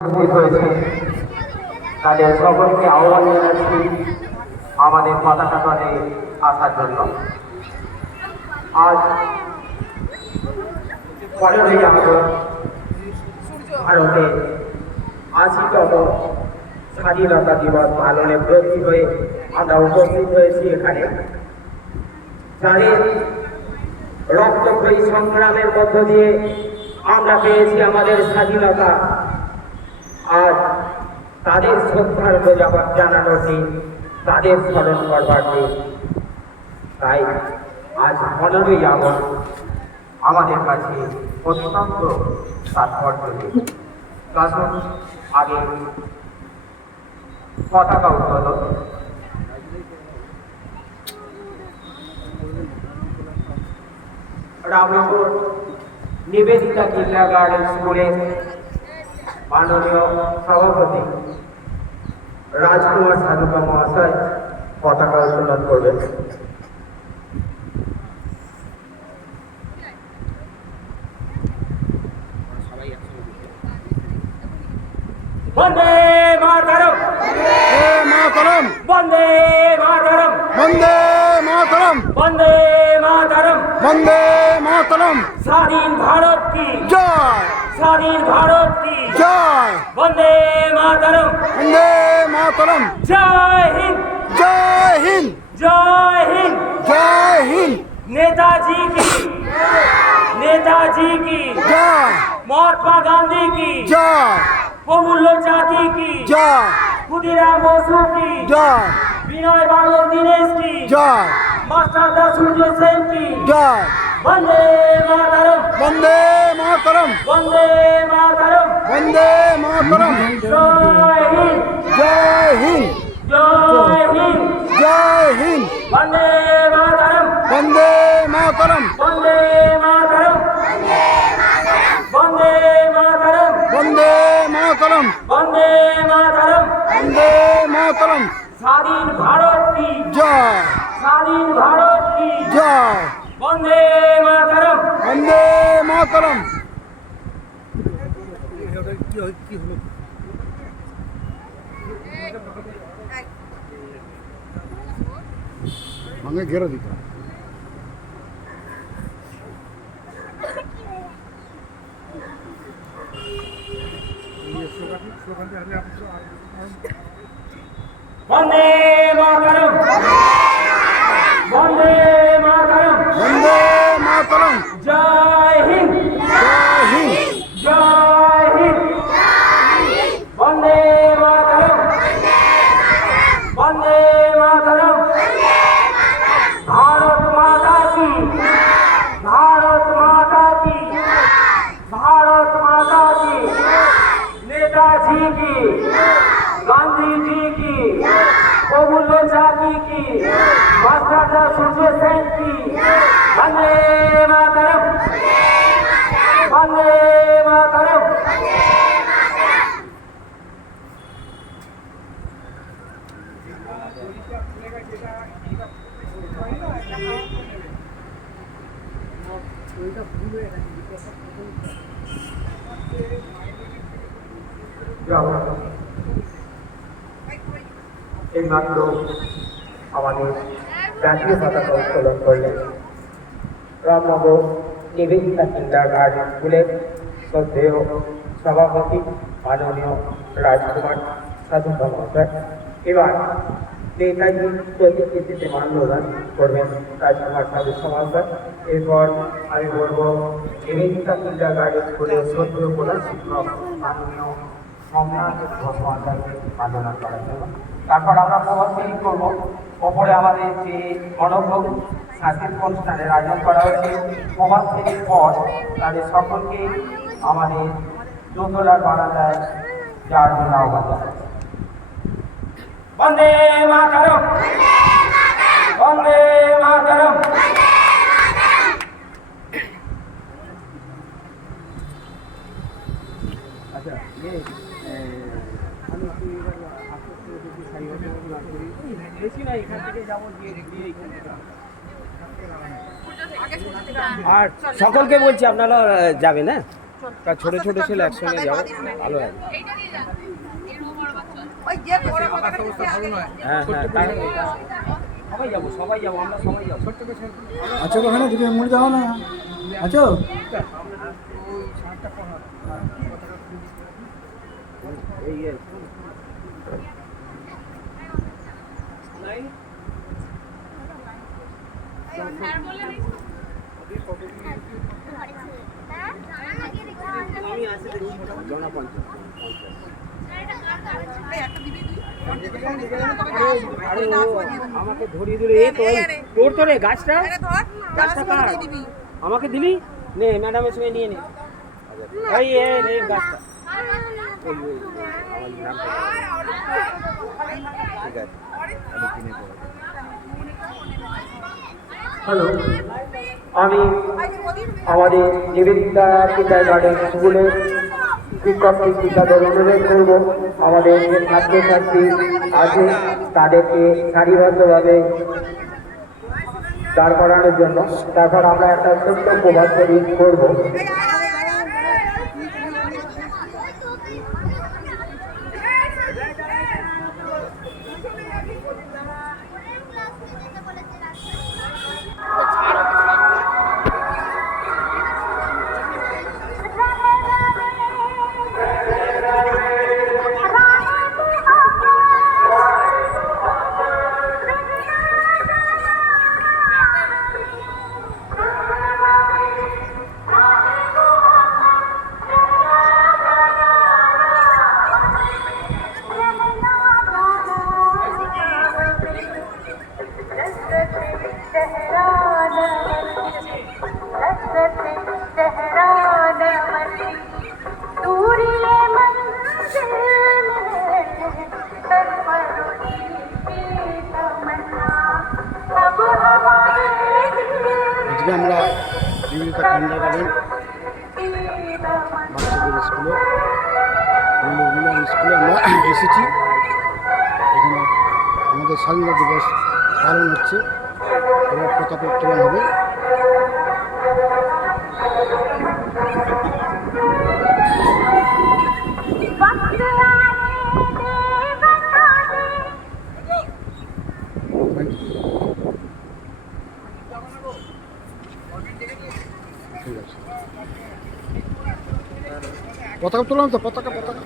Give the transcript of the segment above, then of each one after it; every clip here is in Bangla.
উপস্থিত হয়েছে তাদের সকলকে আহ্বান জানাচ্ছি আমাদের পতাকা তলে আসার জন্য। আজ 15ই আগস্ট ভারতে 80তম স্বাধীনতা দিবস পালনে ব্রতী হয়ে আমরা উপস্থিত হয়েছি এখানে। যাদের রক্তক্ষয়ী সংগ্রামের মধ্য দিয়ে আমরা পেয়েছি আমাদের স্বাধীনতা, আর তাদের শ্রদ্ধার জবাব জানানোর দিন, তাদের স্মরণ করবার দিন। তাই আজ 15ই আগস্ট আমাদের কাছে অত্যন্ত তাৎপর্য। আসুন আগে পতাকা উত্তোলন। রামনগর নিবেদিতা কিন্ডারগার্টেন স্কুলের মাননীয় সভাপতি রাজকুমার সাধুকা মহাশয় পতাকা উত্তোলন করবেন। বন্দে মাতরম, বন্দে মাতরম, বন্দে মাতরম, বন্দে মাতরম, বন্দে মাতরম। স্বাধীন ভারত কি জয়, স্বাধীন ভারত কি জয়, বন্দে মাতরম, বন্দে মাতরম। জয় হিন্দ, জয় হিন্দ, জয় হিন্দ। জয় হিন্দ। नेताजी की, नेताजी की জয়, महात्मा गांधी की, জয়, प्रफुल्ल चाकी की, জয়, ক্ষুদিরাম বসু की, জয়, বিনয় বাদল দীনেশ की, জয়, मास्टर दास सूर्य सेन की। জয়। वंदे मातरम, বন্দে মাতরম, वंदे मातरम। বন্দে মাতরম। जय हिंद, জয় হিন্দ, जय हिंद। জয় হিন্দ। वंदे मातरम, বন্দে মাতরম, वंदे मातरम, वंदे मातरम, বন্দে মাতরম, वंदे मातरम। বন্দে মাতরম। স্বাধীন ভারত কি জয়, স্বাধীন ভারত কি জয়, বন্দে মাতরম। বন্দে মাতরম। ভাঙে ঘেরা দিতে বন্দে মাতরম, বন্দে মাতরম। বন্দে মাতরম। জয় হিন্দ, জয় হিন্দ, জয় হিন্দ। বন্দে মাতরম, বন্দে মাতরম। ভারত মাতা কি, ভারত মাতা কি, भारत माता की, नेताजी की, गांधी जी की, प्रफुल्ल चाकी की, मास्टर दास सूर्य सेन की। वंदे मातरम, वंदे मातरम। এইমাত্র আমাদের জাতীয় পতাকা উত্তোলন করলেন রামনগর নিবেদিতা কিন্ডারগার্টেন স্কুলের শ্রদ্ধেয় সভাপতি মাননীয় রাজকুমার সাধুকা মহাশয়। এবার নেতাজি প্রতিকৃতিতে মাল্যদান করবেন রাজকুমার সাধুকা মহাশয়। এরপর আমি বলবো নিবেদিতা কিন্ডারগার্টেন স্কুলের শ্রদ্ধেয় প্রধান শিক্ষক মাননীয় সম্রাট ঘোষ মহাশয়কে মাল্যদান করার জন্য। তারপর আমরা প্রভাত ফেরি করবো। ওপরে আমাদের যে অনভ্য সাংস্কৃতিক অনুষ্ঠানের আয়োজন করা হয়েছে, প্রভাত ফেরির পর তাদের সকলকে আমাদের দোতলার বারান্দায় যাওয়ার জন্য আহ্বান জানাচ্ছি। বন্দে মাতরম, বন্দে মাতরম। আচ্ছা, আর সকলকে বলছি আপনারা যাবেন। হ্যাঁ। তা ছোট ছোট ছেলে একসঙ্গে যাবো ভালো লাগে। হ্যাঁ সবাই যাবো আমরা সবাই যাবো। আছো ওখানে দুটো মুড়ি দাও না আছো আমাকে ধরিয়ে দিলে এই তো তোর তো রে গাছটা গাছটা কার আমাকে দিবি নে ম্যাডামের সঙ্গে নিয়ে নে এই এই গাছটা হ্যালো আমি আমাদের নিবেদিতা কিন্ডারগার্টেন স্কুলের শিক্ষক শিক্ষিকাদের অনুরোধ করব আমাদের যে ছাত্রছাত্রী আছে তাদেরকে সারিবদ্ধভাবে দাঁড় করানোর জন্য। তারপর আমরা একটা ছোট্ট প্রভাতফেরি করব। আজকে আমরা নিবেদিতা কিন্ডারগার্টেন বাচ্চাদের স্কুলে মিলন স্কুলে আমরা এসেছি। এখানে আমাদের স্বাধীনতা দিবস পালন হচ্ছে, এবার পতাকা উত্তোলন হবে। ঠিক আছে, পতাকা উত্তোলন তো পতাকা পতাকা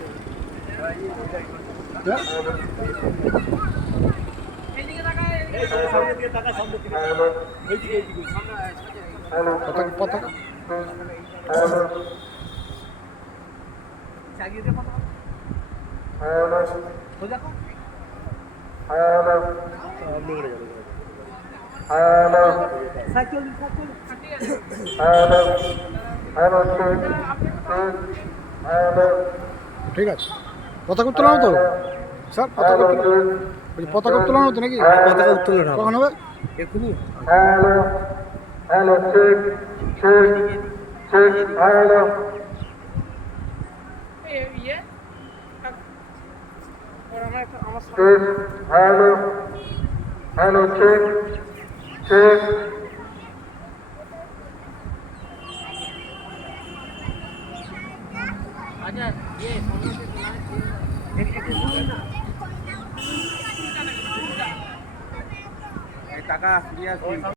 পতাকা পতাকা ঠিক আছে, পতাকা উত্তোলন হতো স্যার, পতাকা উত্তোলন হতো নাকি? পতাকা উত্তোলন কখন হবে? এক্ষুনি টাকা